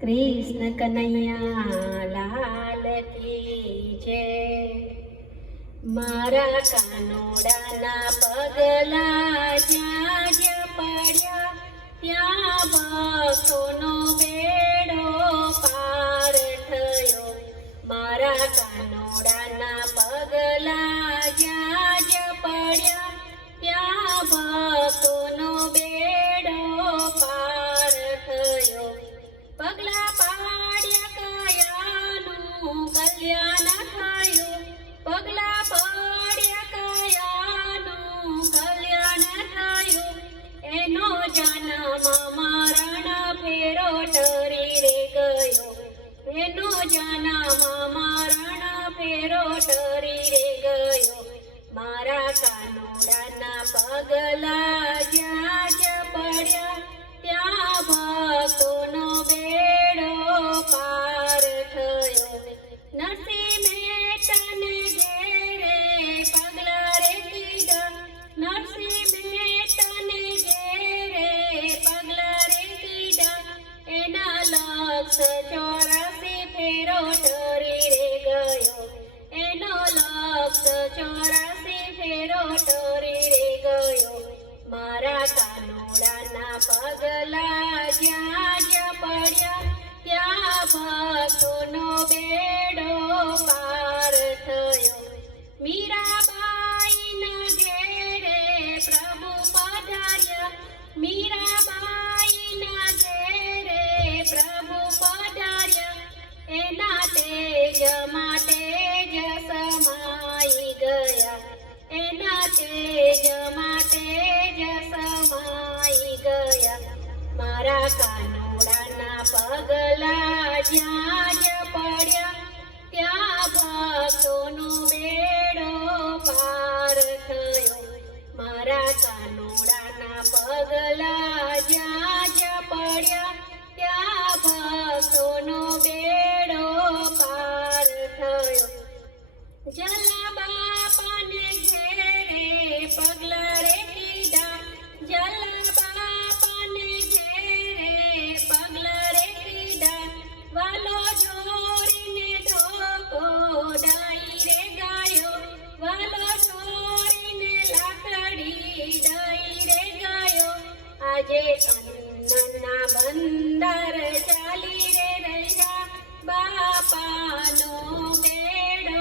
કૃષ્ણ કનૈયા લાલ કી જય. મારા કાનોડાના પગલા જ્યાં જ્યાં પડ્યા ત્યાં ભક્તોનો બેડો પાર થયો. મારા કાનોડાના પગલા જ્યાં જ્યાં પડ્યા ત્યાં ભક્તોનો બેડો પાર થયો. પગલા પાડ્યા કાયાનું કલ્યાણ થયું. પગલા પાડ્યા કાયાનું કલ્યાણ થયું. એનો જન્મ મરણ ફેરો ટરી રે ગયો. એનો જન્મ મરણ ફેરો ટરી રે ગયો. મારા કાનોડાના પગલા જ્યાં જ્યાં પડ્યા ત્યાં ભક્તોનો બેડો પાર થયો. નરસિંહ મહેતાને ઘેરે પગલા રે કીધા. નરસિંહ મહેતાને ઘેરે પગલા રે કીધા. એના લક્ષ 84 ફેરો ટરી રે ગયો. એનો લક્ષ 84 ફેરો ટરી રે ગયો. મારા કાનોડાના પગલા જ્યાં જ્યાં પડ્યા ત્યાં ભક્તોનો બેડો પાર થયો. મીરાબાઈના ઘેરે પ્રભુ પધાર્યા. મીરાબાઈના ઘેરે પ્રભુ પધાર્યા. એના તેજમાં તેજ સમાઈ ગયા. એના તેજમાં તેજ સમાઈ ગયા. મારા કાનોડાના પગલા જ્યાં જ્યાં પડ્યા ત્યાં ભક્તોનો બેડો પાર થયો. મારા કાનોડાના પગલા જ્યાં જ્યાં પડ્યા ત્યાં ભક્તોનો બેડો પાર થયો. જલા બાપાને ઘેરે પગલા રે કીધા. જલા બાપાને ઘેરે પગલા રે કીધા. વાલો જોડીને ધોકો ડાઈ રે ગાયો. વાલો જોડીને લાકડી ડાઈ રે ગાયો. આજે અન્નના બંદર ચાલી રે રહ્યા. બાપાનો બેડો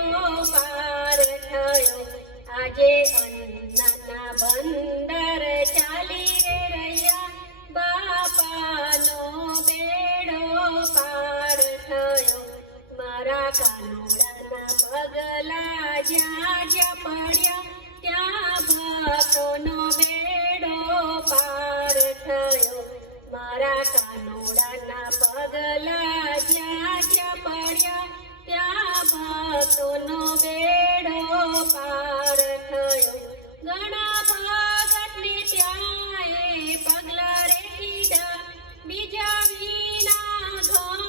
પાર થયો. આજે અન્નના બંદર ચાલી રે રહ્યા. બાપાનો બેડો પાર થયો. મારા કાનોડાના પગલા જ્યાં જ્યાં પડ્યા ત્યાં ભક્તોનો બેડો પાર થયો. મારા કાનોડાના પગલા જ્યાં જ્યાં પડ્યા ત્યાં ભક્તોનો બેડો પાર થયો. ઘણા ભગતને ત્યાં પગલા રે કીધા. બીજા વિના ઘઉં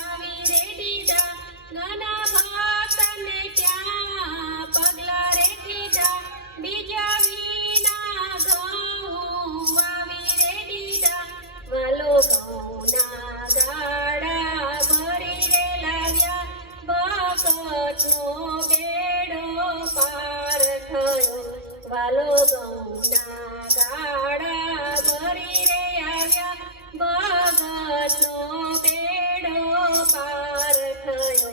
આવી રે દીધા. ઘણા ભક્તને ત્યાં પગલા રે કીધા. બીજા વિના ઘઉં આવી રે દીધા. વાલો ઘઉંના ગાડા ભરી રે લાવ્યા. ભગતનો બેડો પાર થયો. વાલો ઘઉંના ગાડા ભરી રે આવ્યા. ભગતનો બેડો પાર થયો.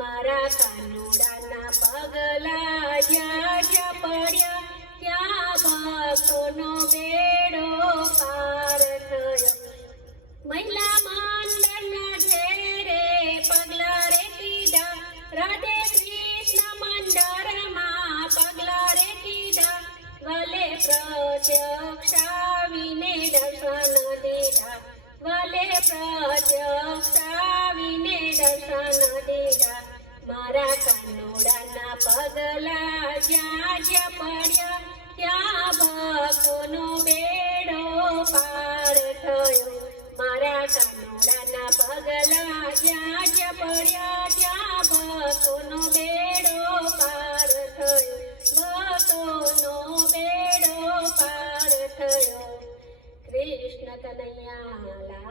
મારા કાનોડાના પગલા જ્યાં જ્યાં પડ્યા ત્યાં ભક્તોનો બેડો પાર થયો. મહિલા મંડળના ઘેરે પગલા રે કીધા. રાધે કૃષ્ણ મંડળમાં પગલા રે કીધા. વલે પ્રત્યક્ષ આવીને દર્શન દીધા. વલે પ્રત્યક્ષ આવીને દર્શન દીધા. મારા કાનોડાના પગલા જ્યાં જ્યાં પડ્યા ત્યાં ભક્તોનો બેડો પાર થયો. મારા કાનોડાના પગલા જ્યાં જ્યાં પડ્યા ત્યાં ભક્તોનો બેડો પાર થયો. ભક્તોનો બેડો પાર થયો. કૃષ્ણ કનૈયા લાલ